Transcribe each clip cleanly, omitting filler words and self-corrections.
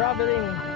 traveling.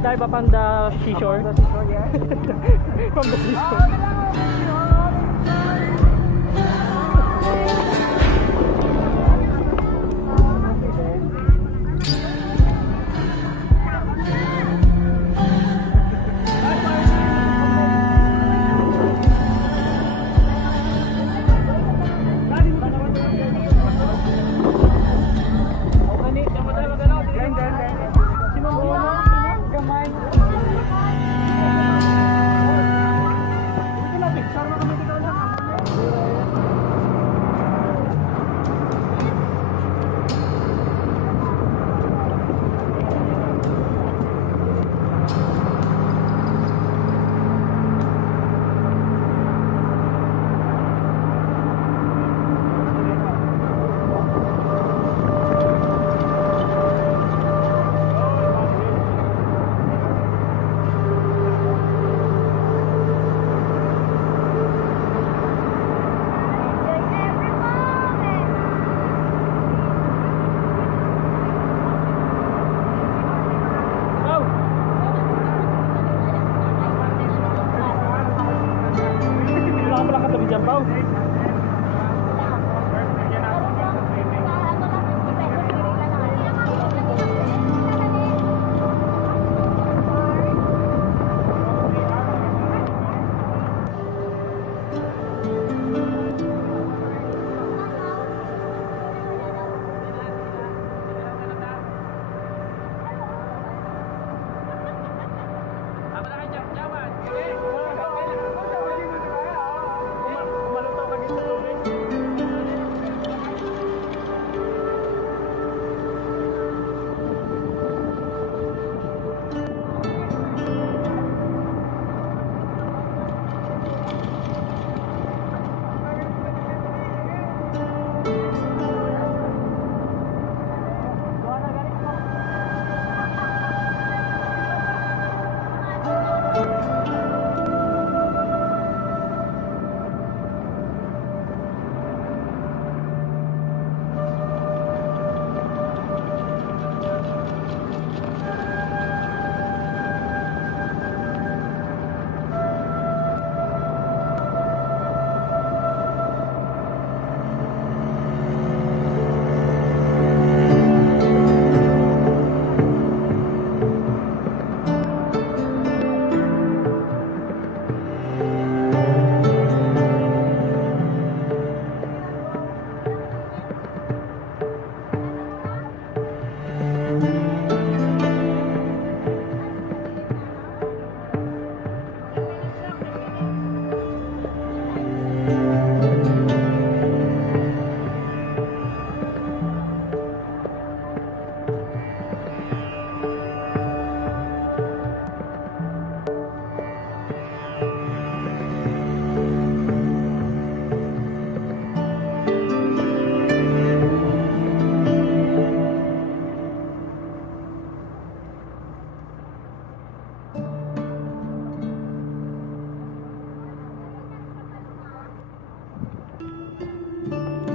Dive up on the seashore. From the seashore.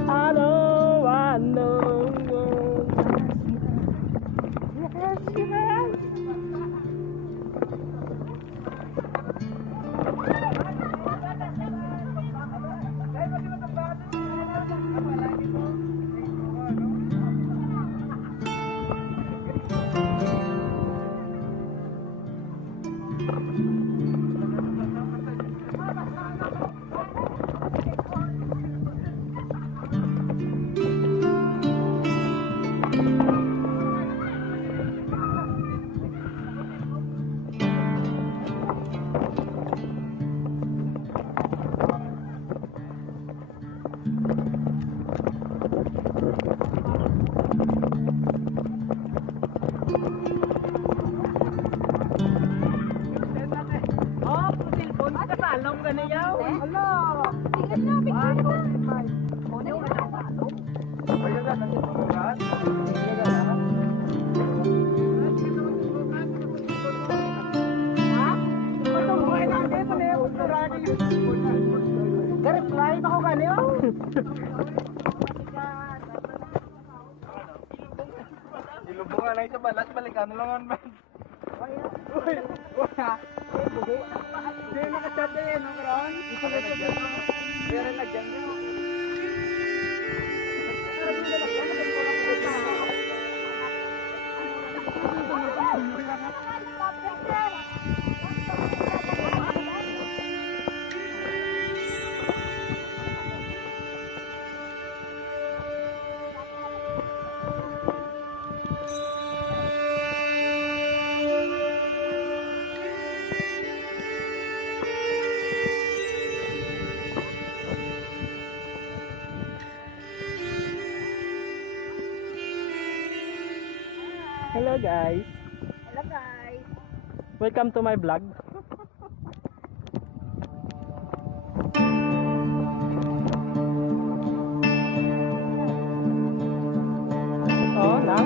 Ano, ano, Ilubungan na ito balat, balikan na lang man. Uy, wala. Hindi nakachat eh, no, Kron? Ito na dyan. Pero nagyan nyo. Hello guys, Hello guys. welcome to my vlog. Oh, na?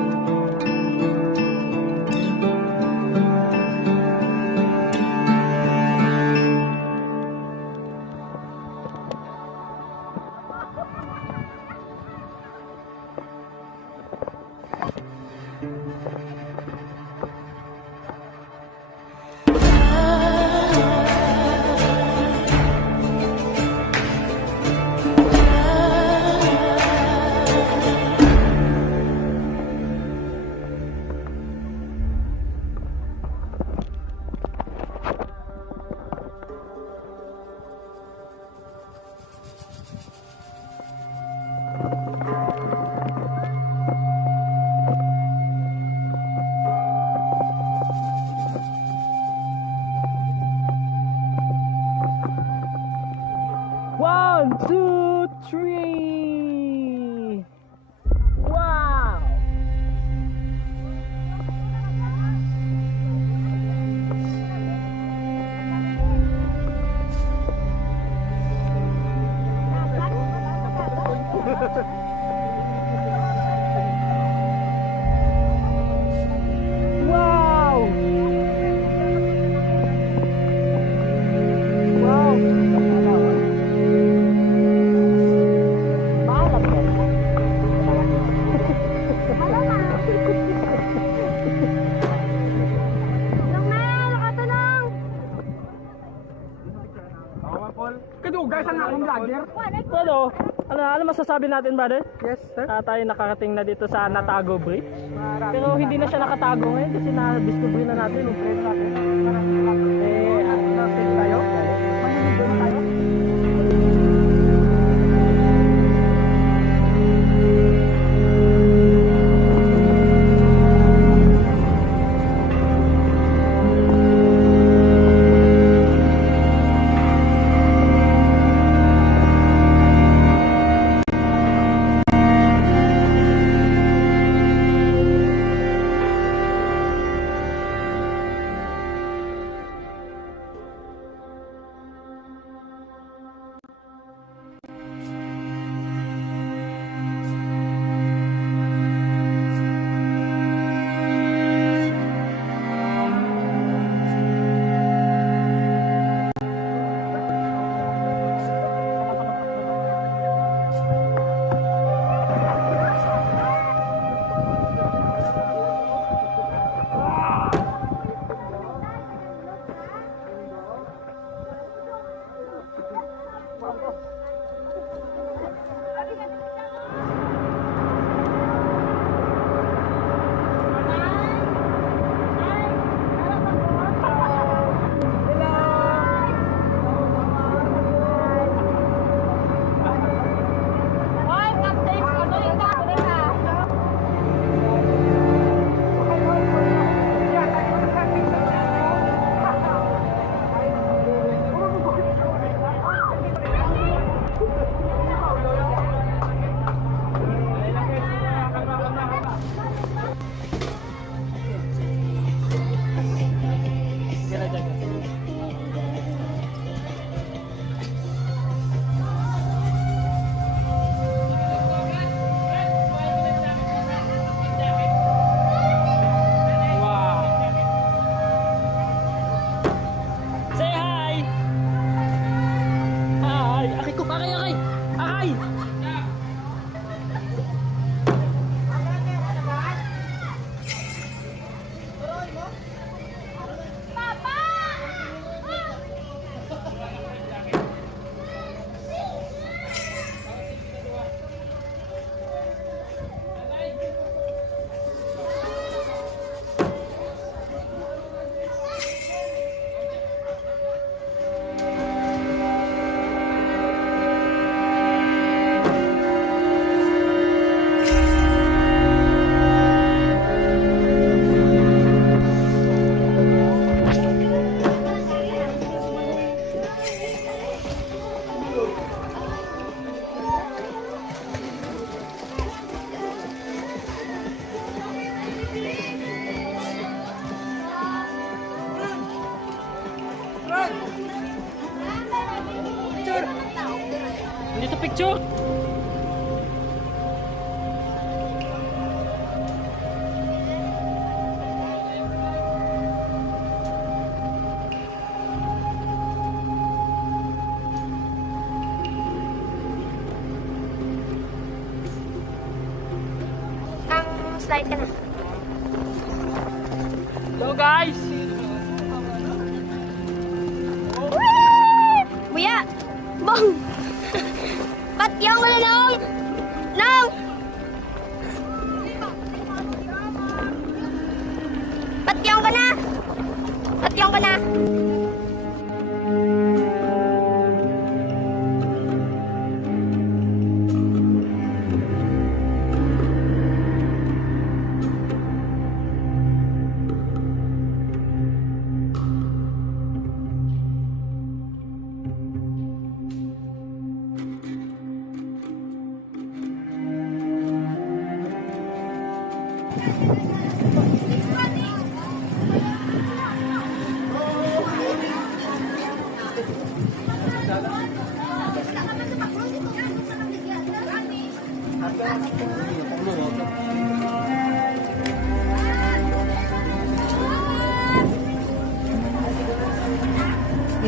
One, two, three. Wow. Wow. Wow. Maalam yan. Kadugay sa nga akong vlogger. Ano masasabi natin, brother? Yes, sir. Tayo nakarating na dito sa Natago Bridge. Pero hindi na siya nakatago ngayon kasi na-discover na natin. Tayo. Dito picture. Slide ka na. Hello guys. Buya! Bang! Patyang ka na lang! Nang! Patyang ka na! Patyang ka na!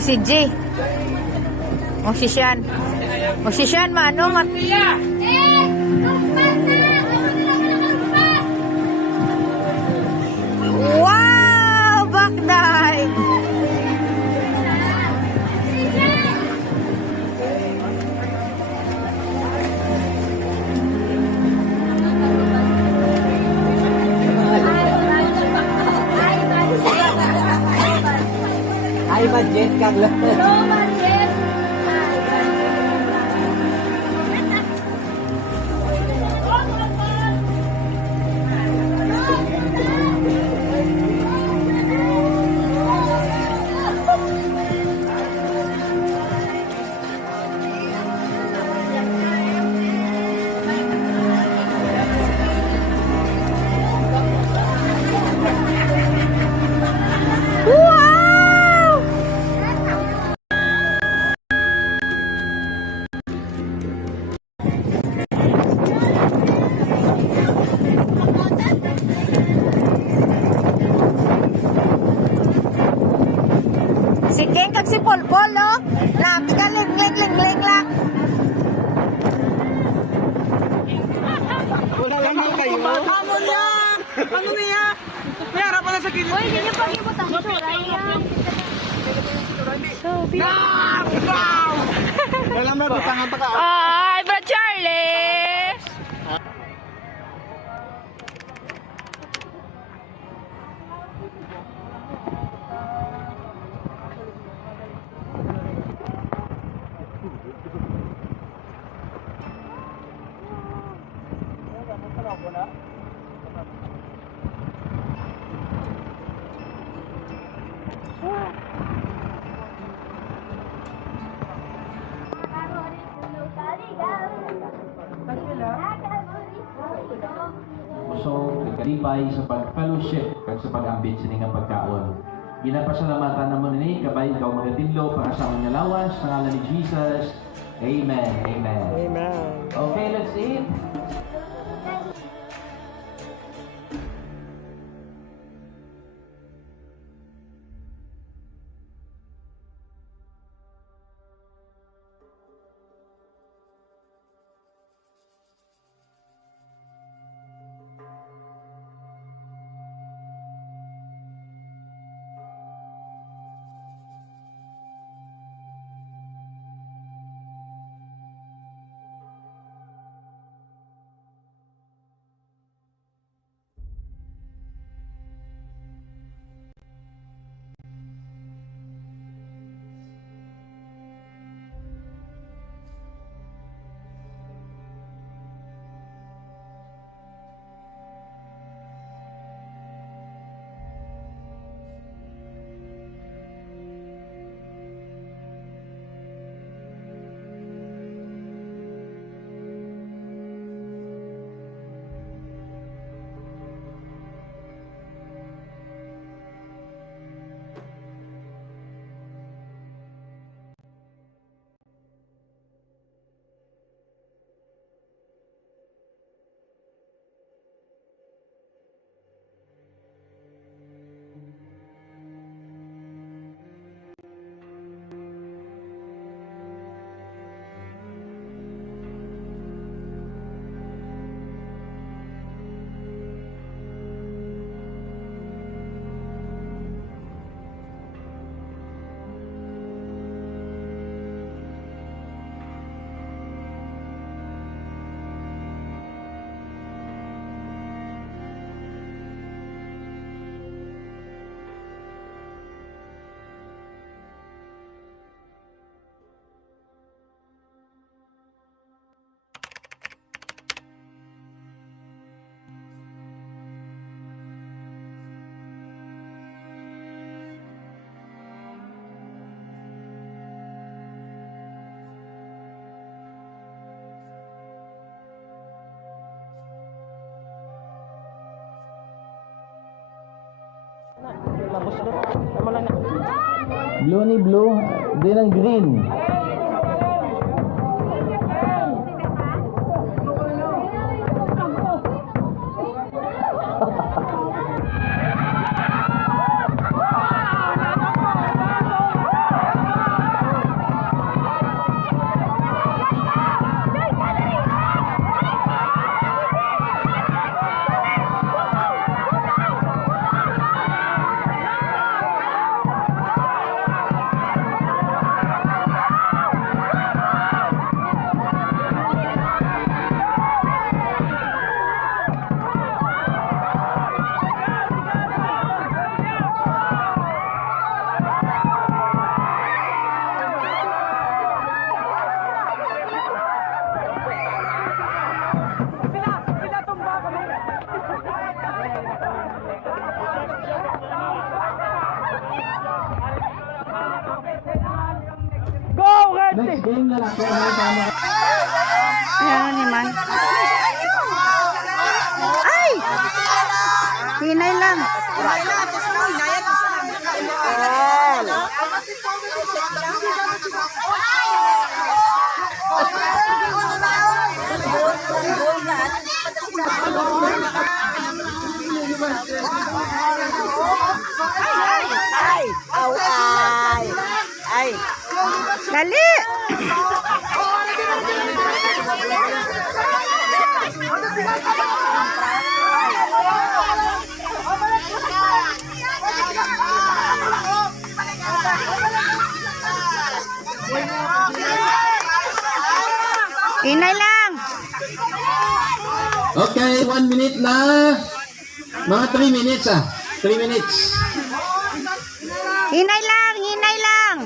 Si G. Magsisyan. Magsisyan, mano? Wow! Bakday! Ay, budget kang lang. Si King kag si Polpol, no? Lapi ka ling lang. Wala lang na kayo. Ano niya? Ano niya? May harapan na sa gilid. Uy, ganyan pag ibutang ito. Wow! Wala mo butangan pa ka. Ay, Bro Charlie! So, kalipay sa pag-fellowship kag sa pag-ambit sa nga pagkaon. Ginapasalamatan naman ni kabay ikaw magatinlo para sa among lawas sa ngalan ni Jesus. Amen. Amen. Amen. Okay, let's eat. Tapos na. Tama na. Blue ni blue, din ang green. Go, Red Next Team! game na lang. Kung ano tama. Ayan naman. Ay! Hinay lang. Dali! Hinay lang. Okay, 1 minute na. Mga 3 minutes 3 minutes. Hinay lang, hinay lang.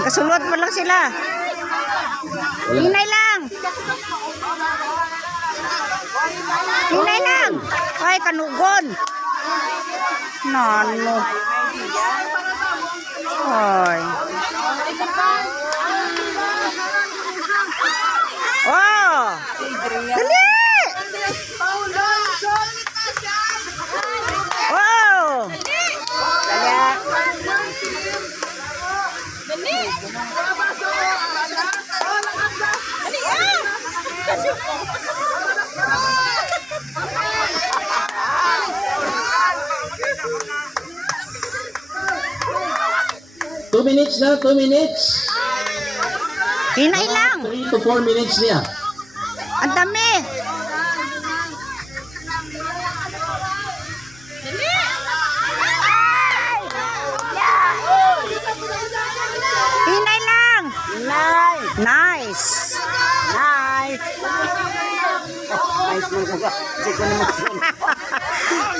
Kasulot mo lang sila. Hinay lang. Hinay lang. Ay, kanugon. Nano. Ay. Oh. Dali. Oh. Two minutes na, 2 minutes. Hinay lang. 3 to 4 minutes niya. Ang dami. Hinay lang. Nice. Nice.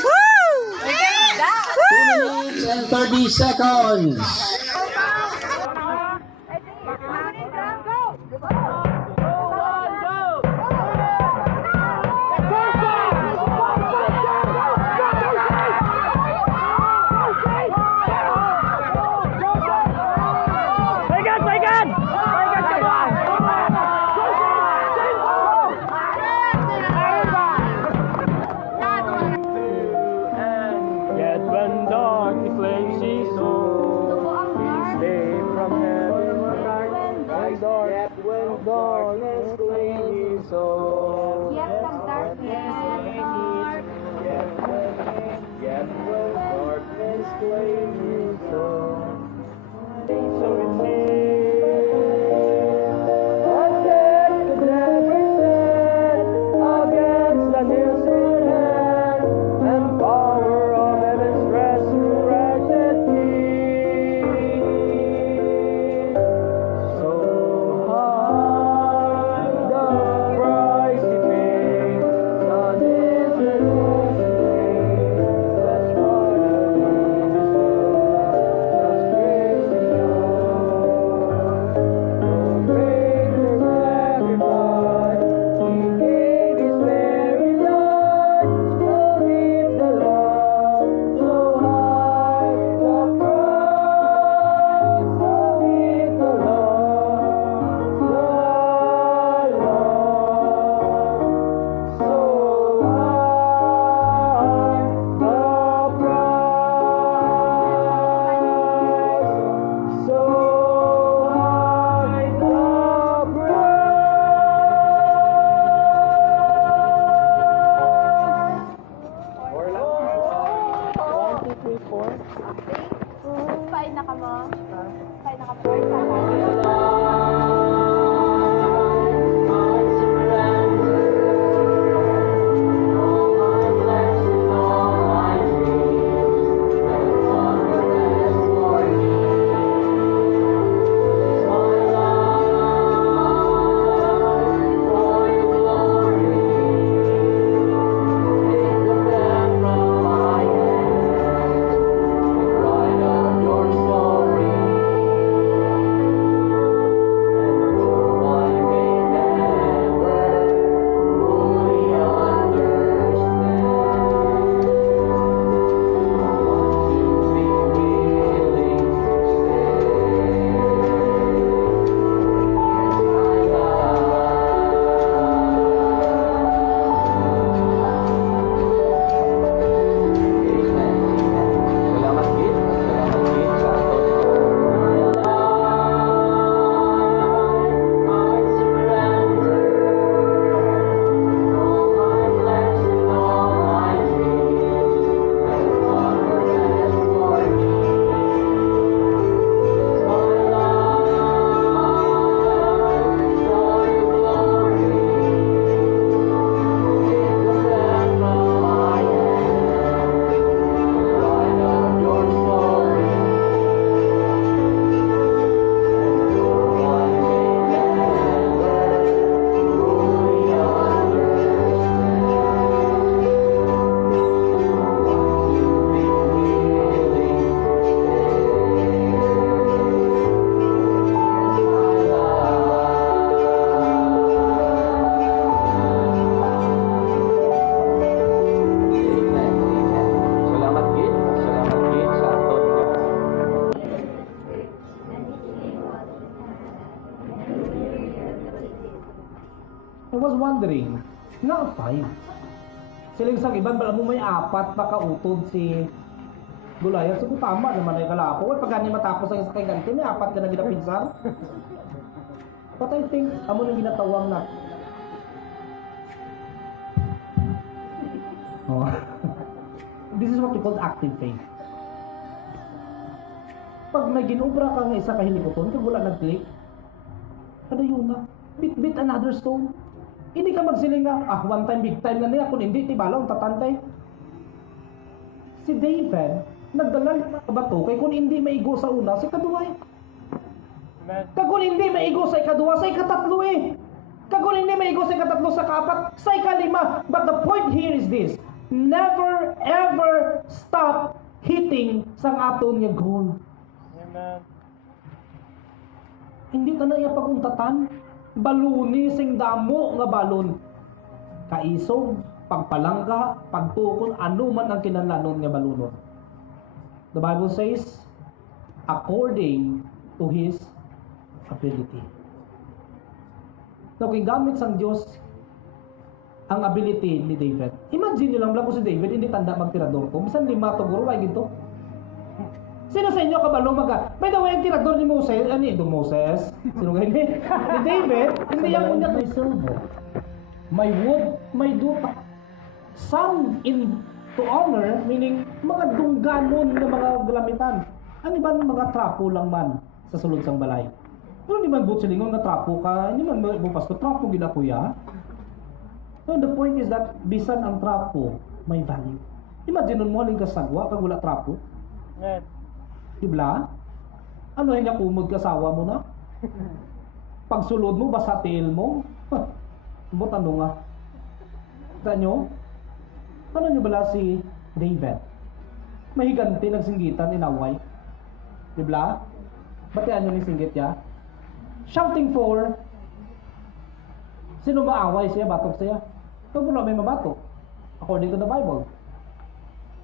Woo! 2 minutes and 30 seconds. Yet when darkness lays his soul, he stay from heaven like dark. Yet when darkness lays his soul, yet when darkness lays his soul, so it seems that death could never stand against the Nielsen hand and power of heaven's resurrected King. So high the bright na ka mo? Stay na ka mo? Salamat, Git. Salamat, Git, sa aton. Amen. Salamat, Git. Salamat, Git, sa aton. I was wondering, na 5. Sila isang iban, bala mo may 4 na kautod si Goliath. So, tama naman ay kalapo. Pag ganyan matapos ang isa kay ganito, may 4 ka na ginapinsar. But I think, amo nang ginatawang na. Oh. This is what we call active faith. Pag may ginubra ka nga isa kahilikoton, kag wala nag-click, kada yun na, bit another stone. Hindi ka magsiling nga, one time, big time na niya, kung hindi, tibalong, tatantay. Si David, nagdala ng bato, kay kung hindi maigo sa una, sa ikaduwa eh. Kag kung hindi maigo sa ikaduwa, sa ikatatlo eh. Kag kung hindi maigo sa ikatatlo, sa kaapat, sa ikalima. But the point here is this, never ever stop hitting sang aton nga goal. Amen. Hindi ka na iya paguntatan. Baluni sing damo nga balon. Kaisog, pagpalangga, pagtukon, ano man ang kinahanglan nga balunod. The Bible says, according to his ability. So, kung gamit sang Diyos ang ability ni David. Imagine nyo lang, ko si David, hindi tanda magtirador to. Bisan 5 to guro, ay ginto. Sino sa inyo kabalo by the way, ang tirador ni Moses, Moses? Sino ganyan? Ni David, hindi yan unyat may silver. May wood, may dupa. Some in to honor, meaning mga dungganon na mga galamitan. Ano ba mga trapo lang man sa sulod sang balay? Pero hindi man buot silingon nga trapo ka, hindi man mo pasto trapo gila kuya. So the point is that bisan ang trapo may value. Imagine mo haling kasagwa kag wala trapo. Amen. Dibla? Ano yung kumod kasawa mo na? Pagsulod mo, basa tail mo? But ano nga? Kita nyo? Ano nyo bala si David? Mahiganti, nagsinggitan, inaway. Dibla? Batian nyo ni singgit ya? Shouting for sino maaway siya, batok siya? Kung wala may mabatok. According to the Bible.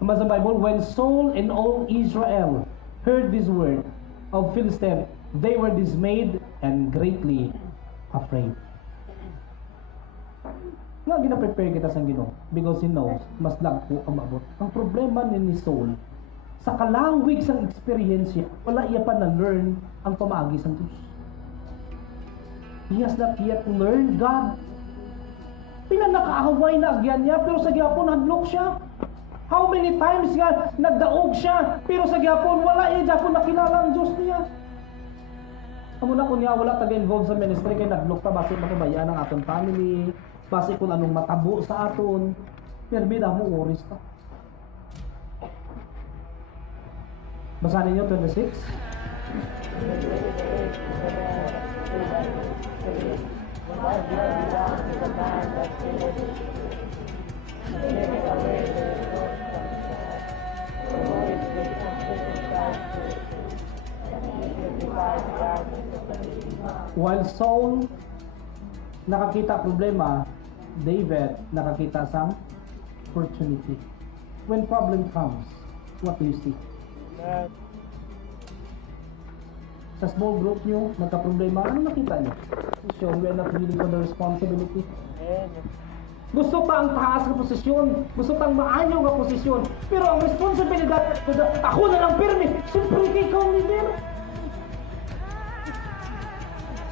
Naman sa Bible, when Saul and all Israel heard this word of Philistine, they were dismayed and greatly afraid. Nga gina-prepare kita sa Ginoo because he knows mas lagpo ang maabot. Ang problema ni Saul, sa kalangwig sang experience niya, wala iya pa na-learn ang pamaagi sa Diyos. He has not yet learned God. Pinanakaaway na agyan niya, pero sa gyapon hadlok siya. How many times nga nagdaog siya, pero sa gyapon wala gyapon nakilala ang Dios niya. Amo na kun niya wala taga-involved sa ministry kay naglok ta base makabayan ang aton family, base kung anong matabo sa aton. Perbida mo oris ta. Basahin niyo 26. While Saul nakakita problema, David nakakita sa opportunity. When problem comes, what do you see? Sa small group nyo, nagka-problema, ano nakita nyo? So, we are not willing for the responsibility. Gusto pa ang taas na posisyon, gusto pa ang maayaw na posisyon, pero ang responsibilidad, ako na lang pirmi, siyempre ikaw ang leader.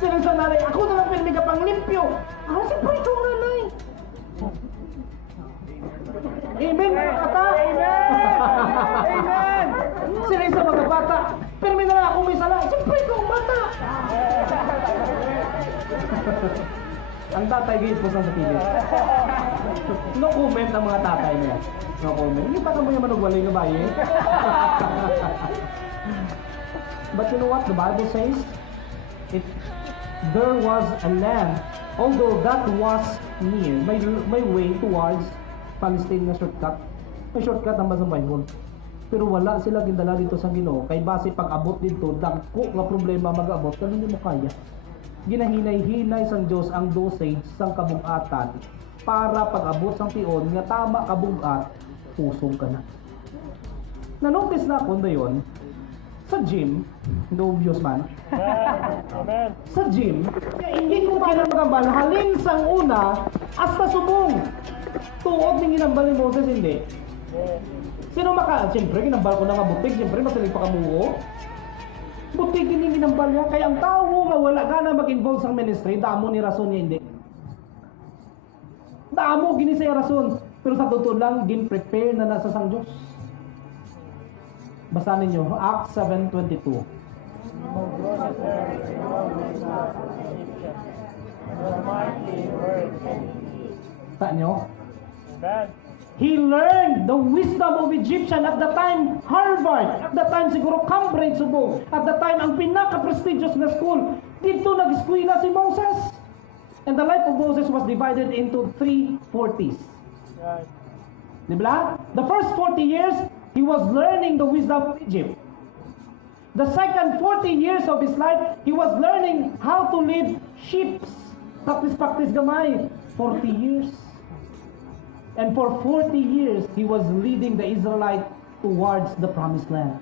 Sila sa nanay, ako na lang pirmi ka pang limpyo. Siyempre ikaw ang nanay. Amen, mga kata. Amen. Sila sa mga bata, pirmi na lang ako may sala, siyempre ikaw ang bata. Ang tatay gayit po sa pilit. No comment ang mga tatay niya. No comment. Hindi pa ka mo yung manugwalay na bayi. But you know what the Bible says? There was a land, although that was near, may way towards Palestine na shortcut. May shortcut ang sa Bible. Pero wala sila gindala dito sa Ginoo kay base pag-abot dito dagko nga problema mag-abot kung hindi mo kaya. Ginahinay-hinay sang Dios ang dosage sang kabugatan para pag-abot sang tion nga tama kabugat pusong ka na. Na-notice na ako dayon sa gym, no obvious man. Amen. Sa gym, hindi ko kailan magambal halin sang una hasta subong. Tuod ning ginambal ni Moses hindi. Sino siyempre ginambal ko na nga butig, siyempre masalig pa kamuo. Buti gini ginambal niya. Kaya ang tao nga wala ka na mag-involve sa ministry, damo ni rason niya hindi. Damo gini sa rason. Pero sa totoo lang, gin-prepare na nasa sang Diyos. Basahin niyo, Acts 7:22. Ta niyo? He learned the wisdom of Egyptian at the time Harvard, at the time siguro Cambridge subong, at the time ang pinaka-prestigious na school. Dito nag-eskwela si Moses. And the life of Moses was divided into 3 40s. Di ba? The first 40 years, he was learning the wisdom of Egypt. The second 40 years of his life, he was learning how to lead sheep. Practice gamay. 40 years. And for 40 years, he was leading the Israelites towards the promised land.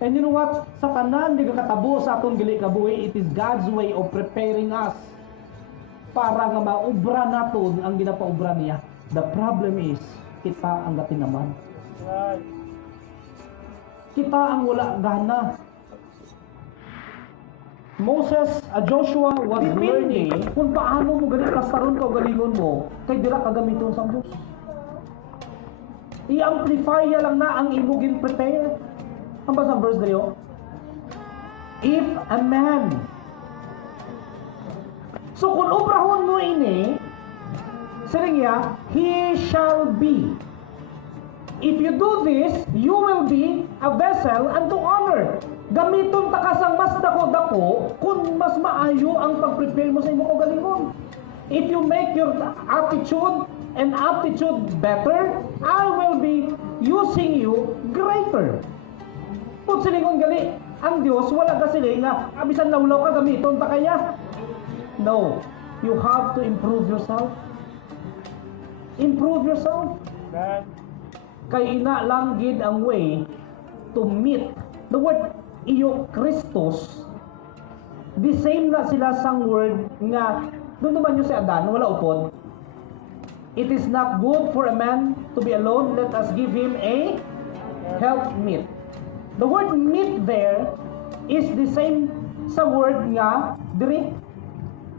And you know what? Sa tanan, di katabo sa atong gili kabuhi, it is God's way of preparing us para nga maubra naton ang ginapaubra niya. The problem is, kita ang gatinaman. Kita ang wala gana. Moses, Joshua was learning kung paano mo ganit kastaron ka o galingon mo kay dira kagamiton sa Diyos. I-amplify ya lang na ang imugin prepare. Ang basang verse dito? If a man. So kung obrahon mo ini, sabi niya, he shall be. If you do this, you will be a vessel unto honor. Gamiton ta kasang mas dako-dako kung mas maayo ang pag-prepare mo sa imong galingon. If you make your attitude and aptitude better, I will be using you greater. Put silingon gali, ang Dios wala ka sila nga abisan lawlaw ka gamiton ta kaya. No, you have to improve yourself. Improve yourself. Kay ina lang gid ang way to meet the word iyo Christos. The same na sila sang word nga doon naman nyo si Adan wala upod. It is not good for a man to be alone, let us give him a helpmeet. The word meet there is the same sa word nga diri,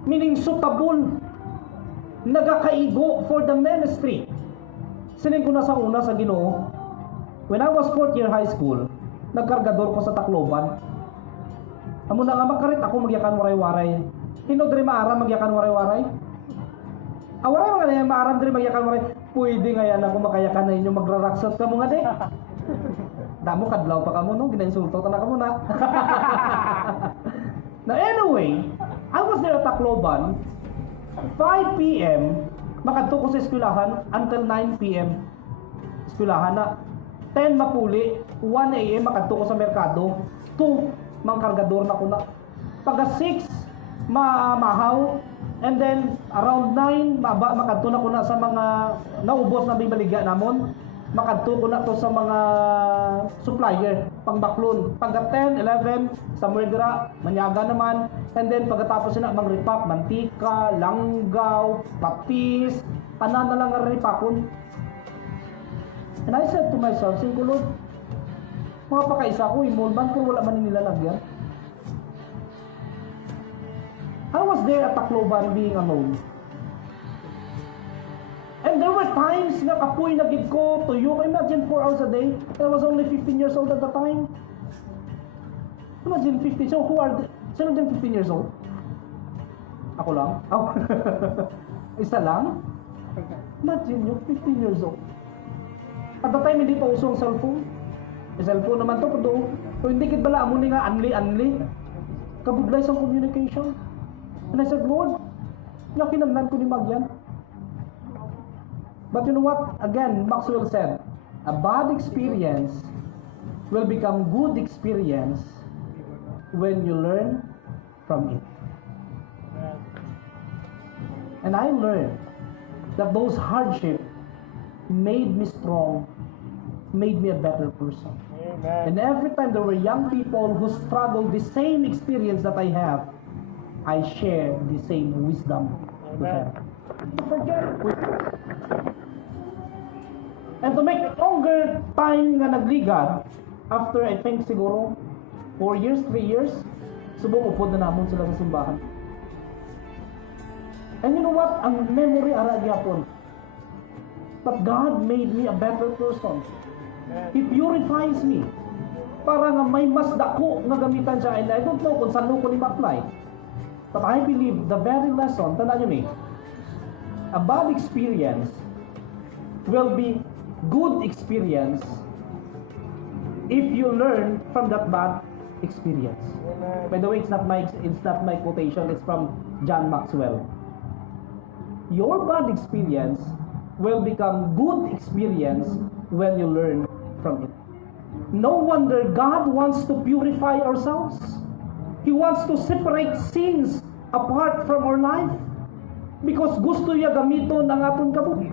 meaning suitable, nagakaigo for the ministry. Siling ko na sa una sa Ginoo, when I was 4th year high school, nagkargador ko sa Tacloban. Amo na nga makarit ako magyakan waray-waray. Hinod rin maaram magyakan waray-waray. Awaray mga na maaram rin magyakan waray. Pwede nga yan ako makayakan na inyo magraraksot ka mo nga de. Damo kadlaw pa ka mo no, ginainsulto ta na ka mo na. Now anyway, I was there at Tacloban, 5 p.m. makadto ko sa eskwelahan until 9 p.m. Eskwelahan na. 10 mapuli, 1 a.m. makadto ko sa merkado, 2 mangkargador na ko na. Pagka 6 mahaw, and then around 9 makadto na ko na sa mga naubos na bibaligya namon. Makadto ko na to sa mga supplier, pangbaklon. Pagka 10, 11, somewhere dira, manyaga naman. And then pagkatapos na mangripap, mantika, langgaw, patis, tanan na lang ang ripakon. And I said to myself, Lord, mga pakaisa ko, imulban ko, wala man nila lagyan. I was there at Tacloban being alone. And there were times na kapoy na gid ko tuyo. Imagine 4 hours a day. I was only 15 years old at the time. Imagine 15. So who are sino din 15 years old? Ako lang? Oh. Isa lang? Imagine you, 15 years old. At the time, hindi pa uso ang cellphone. May cellphone naman to, pero hindi kit bala mo ni nga anli. Kabudlay sa communication. And I said, Lord, nakinamnan ko ni Magyan. But you know what? Again, Maxwell said, a bad experience will become good experience when you learn from it. And I learned that those hardships made me strong, made me a better person. Amen. And every time there were young people who struggled the same experience that I have, I share the same wisdom with them. Forget it. And to make longer time nga nagligad, after I think siguro 4 years, 3 years, subong upod na namon sila sa simbahan. And you know what? Ang memory ara gyapon. But God made me a better person. He purifies me. Para nga may mas dako nga gamitan siya. And I don't know kung saan ko ni ma-apply. But I believe the very lesson, tandaan nyo ni, a bad experience will be good experience if you learn from that bad experience. By the way, it's not my quotation, it's from John Maxwell. Your bad experience will become good experience when you learn from it. No wonder God wants to purify ourselves. He wants to separate sins apart from our life because gusto niya gamiton ang aton kabuhi.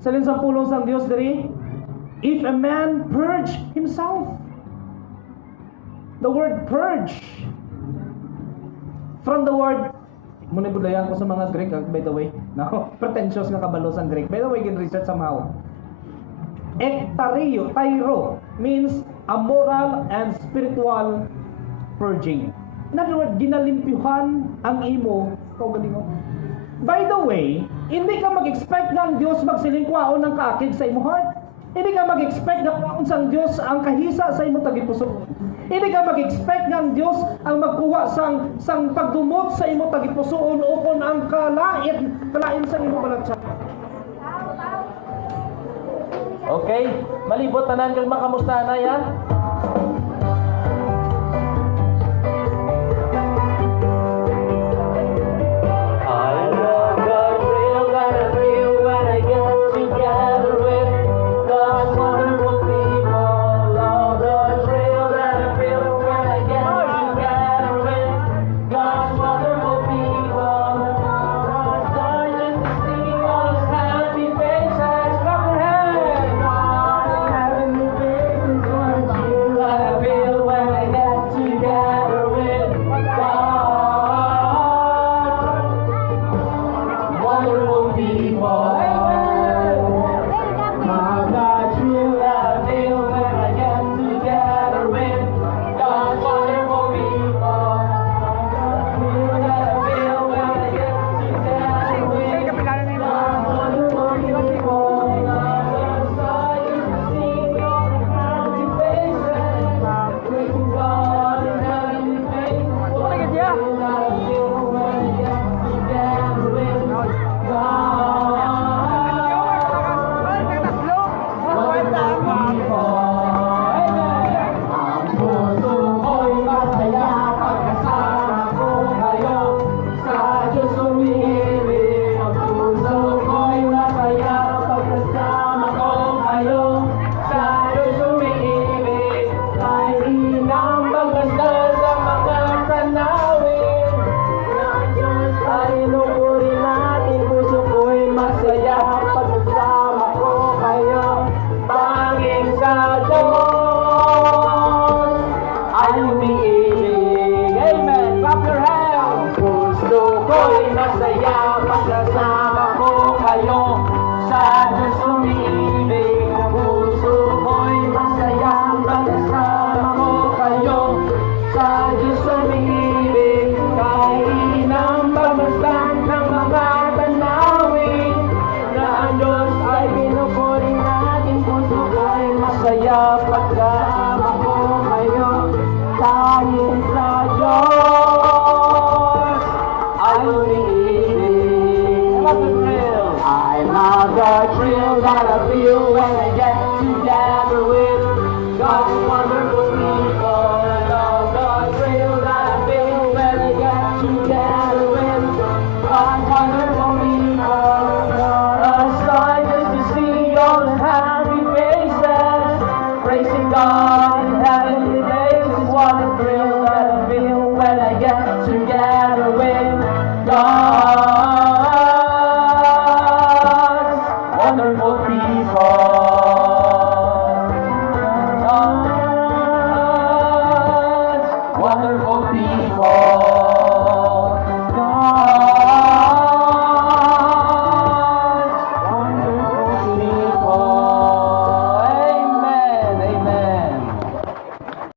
Sa linsang pulong sang Dios diri, if a man purge himself. The word purge from the word, muna budayan ko sa mga Greek, by the way. No, pretentious nga kabalo sa Greek. By the way, can research somehow. Ektario, tyro means a moral and spiritual purging. In other words, ginalimpyuhan ang imo. By the way, hindi ka mag-expect na ang Diyos magsilingkwaon ng kaakig sa imo heart. Hindi ka mag-expect na kwaon sang Diyos ang kahisa sa imo tagipuso. Hindi ka mag-expect na ang Diyos ang magkuha sang pagdumot sa imo tagipusoon upon ang kalain sa imo balatsa. Okay, malibot tanan kag makamusta na ya.